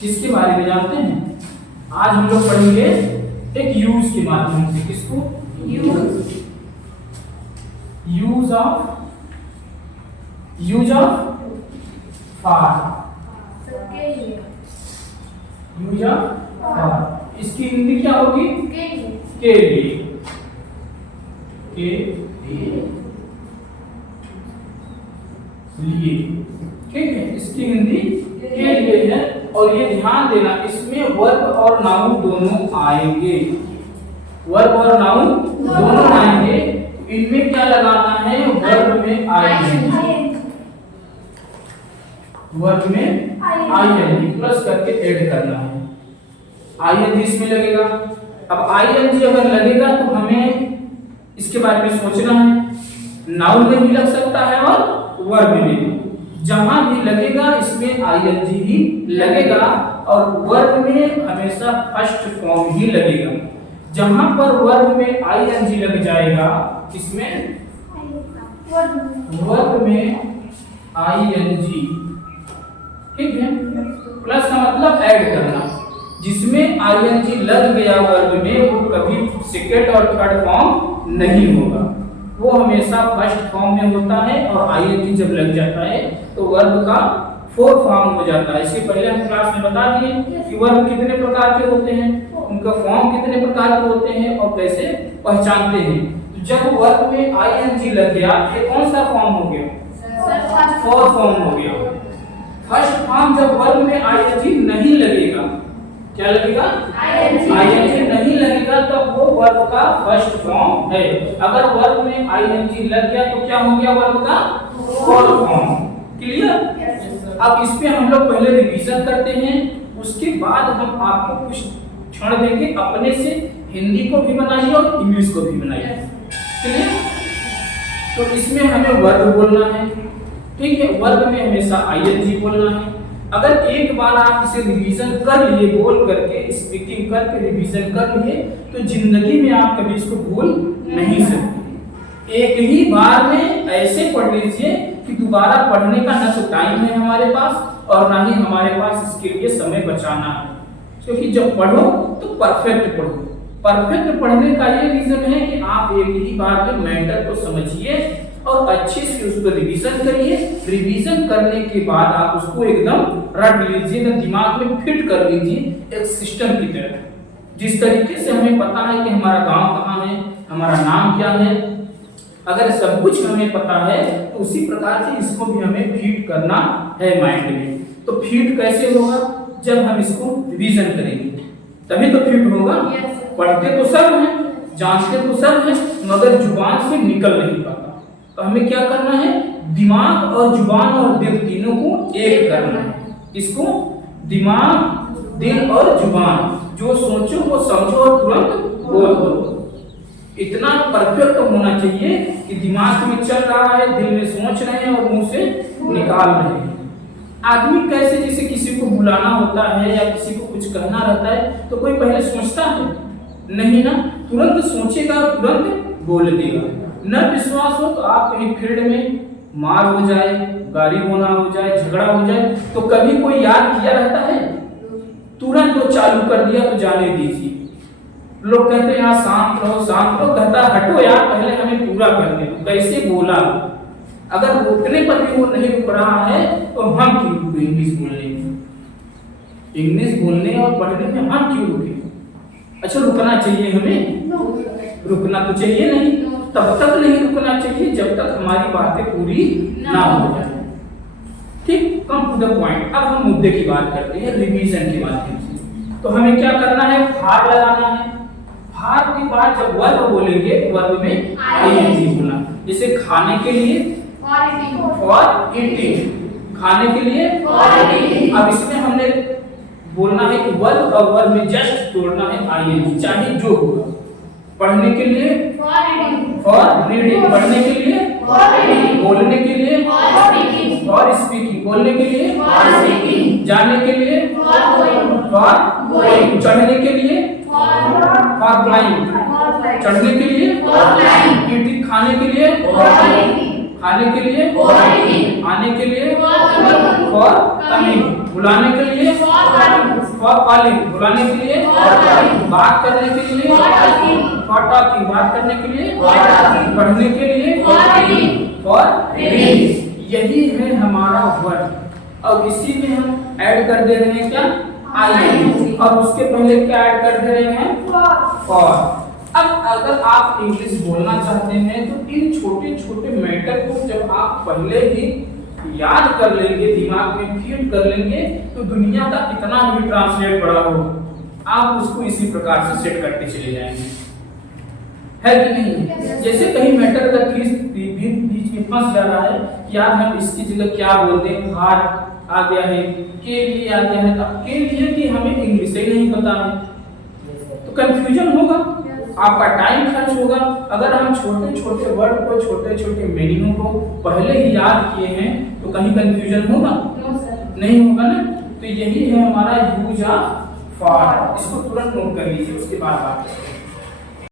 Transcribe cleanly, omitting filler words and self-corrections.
किसके बारे में जानते हैं? आज हम लोग पढ़ेंगे एक यूज के माध्यम से। किसको? Use of for. Use of for, इसकी हिंदी क्या होगी? के लिए। ठीक है, इसकी हिंदी के लिए है। और ये ध्यान देना, इसमें वर्ब और नाउन दोनों आएंगे। वर्ब और नाउन दोनों आएंगे। इनमें क्या लगाना है? वर्ब में आईएनजी। वर्ब में आईएनजी प्लस करके ऐड करना है। आईएनजी इसमें लगेगा। अब आईएनजी अगर लगेगा तो हमें इसके बारे में सोचना है। नाउन में भी लग सकता है और वर्ब में भी। जहां भी लगेगा इसमें आईएनजी ही लगेगा और वर्ब में हमेशा फर्स्ट फॉर्म ही लगेगा। जहां पर वर्ब में आईएनजी लग जाएगा, इसमें वर्ब में आईएनजी, ठीक है, प्लस का मतलब ऐड करना। जिसमें आईएनजी लग गया वर्ब में वो कभी सेकंड और थर्ड फॉर्म नहीं होगा, वो हमेशा फर्स्ट फॉर्म में होता है। और आईएनजी जब लग जाता है तो वर्ब का फोर्थ फॉर्म हो जाता है। इससे पहले हम क्लास में बता दिए कि वर्ब कितने प्रकार के होते हैं, उनका फॉर्म कितने प्रकार के होते हैं और कैसे पहचानते हैं। तो जब वर्ब में आईएनजी लग गया, ये कौन सा फॉर्म हो गया? फोर्थ फॉर्म हो गया। फर्स्ट फॉर्म जब वर्ब में आईएनजी नहीं लगेगा, क्या लगेगा? आईएनजी नहीं लगेगा तब वो वर्ब का फर्स्ट फॉर्म है। अगर वर्ब में आईएनजी लग गया तो क्या हो गया? वर्ब का फोर्थ फॉर्म। क्लियर? अब इस पे हम लोग पहले रिवीजन करते हैं, उसके बाद हम आपको कुछ क्षण देंगे। अपने से हिंदी को भी बनाइए और इंग्लिश को भी बनाइए। क्लियर? तो इसमें हमें वर्ब बोलना है, ठीक है। वर्ब में हमेशा आईएनजी बोलना है। अगर एक बार आप इसे रिवीजन कर लिए, बोल करके स्पीकिंग करके रिवीजन कर लिए, तो जिंदगी में आप कभी इसको भूल नहीं सकते। एक ही बार में ऐसे पढ़ लीजिए कि दोबारा पढ़ने का ना तो टाइम है हमारे पास और ना ही हमारे पास इसके लिए समय बचाना है। क्योंकि जब पढ़ो तो परफेक्ट पढ़ो। परफेक्ट पढ़ने का ये रीजन है कि आप एक ही बार में मैटर को समझिए और अच्छे से उसको रिवीजन करिए। रिवीजन करने के बाद आप उसको एकदम रट लीजिए, ना दिमाग में फिट कर लीजिए एक सिस्टम की तरह। जिस तरीके से हमें पता है कि हमारा गांव कहाँ है, हमारा नाम क्या है, अगर सब कुछ हमें पता है तो उसी प्रकार से इसको भी हमें फीड करना है माइंड में। तो फीड कैसे होगा? जब हम इसको रिवीजन करेंगे तभी तो फीड होगा। पढ़ते तो सब हैं, जानते तो सब हैं, मगर जुबान से निकल नहीं पाता। तो हमें क्या करना है? दिमाग और जुबान और दिल तीनों को एक करना है। इसको दिमाग, दिल और जुबान, जो सोचो वो समझो और तुरंत बोल दो। इतना परफेक्ट होना चाहिए कि दिमाग में चल रहा है, दिल में सोच रहे हैं और मुंह से निकाल रहे हैं। आदमी कैसे, जैसे किसी को बुलाना होता है या किसी को कुछ कहना रहता है तो कोई पहले सोचता है नहीं ना, तुरंत सोचेगा तुरंत बोल देगा। न विश्वास हो तो आप कहीं फील्ड में मार हो जाए, गाड़ी होना हो जाए, झगड़ा हो जाए, तो कभी कोई याद किया रहता है? तुरंत वो चालू कर दिया तो जाने दीजिए। लोग कहते हैं यहाँ शांत रहो शांत रहो, कहता हटो यार पहले हमें पूरा करने दो। कैसे बोला? अगर रुकने पर भी वो नहीं रुक रहा है तो हम क्यों रुके इंग्लिश बोलने में? इंग्लिश बोलने और पढ़ने में हम क्यों रुके? अच्छा, रुकना चाहिए हमें? रुकना तो चाहिए नहीं। तब तक नहीं रुकना चाहिए जब तक हमारी बातें पूरी ना हो जाए। ठीक, कम टू द पॉइंट। अब हम मुद्दे की बात करते हैं रिवीजन के माध्यम से। तो हमें क्या करना है? फार लगाना है। फार के बाद जब वर्ब बोलेंगे, वर्ब में आईएनजी बोलना। जैसे खाने के लिए फॉर ईटिंग, खाने के लिए फॉर ईटिंग। अब इसमें हमने बोलना है कि वर्ब और वर्ब में जस्ट जोड़ना है आईएनजी, चाहे जो होगा। पढ़ने के लिए फॉर रीडिंग, पढ़ने के लिए फॉर रीडिंग, बोलने के लिए फॉर स्पीकिंग, बोलने के लिए फॉर स्पीकिंग, जाने के लिए फॉर गोइंग, चढ़ने के लिए फॉर क्लाइंब, चढ़ने के लिए फॉर क्लाइंब, ईटिंग खाने के लिए खाने के लिए आने के लिए फॉर कमिंग। बुलाने के लिए फॉर कॉलिंग, बुलाने के लिए बात करने के लिए फॉर टॉकिंग, बात करने के लिए पढ़ने के लिए फॉर रीडिंग। यही है हमारा वर्ड और इसी में हम ऐड कर दे रहे हैं क्या आईएनजी और उसके पहले क्या ऐड कर दे रहे हैं फॉर। अब अगर आप इंग्लिश बोलना चाहते हैं तो इन छोटे छोटे मैटर को जब आप पहले ही याद कर लेंगे, दिमाग में फीड कर लेंगे तो दुनिया का कितना भी ट्रांसलेट बड़ा हो आप उसको इसी प्रकार से सेट करते चले जाएंगे, है कि नहीं। जैसे कहीं मैटर का बीच में फंस जा रहा है कि यार हम इसकी जगह क्या बोलते हैं, हार्ट आ गया है, के लिए आ गया है, अब के लिए कि हमें इंग्लिश ही नहीं पता है तो कंफ्यूजन होगा, आपका टाइम खर्च होगा। अगर हम छोटे छोटे वर्ड को, छोटे छोटे मीनिंग को पहले ही याद किए हैं तो कहीं कंफ्यूजन होगा नहीं होगा ना। तो यही है हमारा यूज ऑफ फॉर, इसको तुरंत नोट कर लीजिए, उसके बाद बात करेंगे।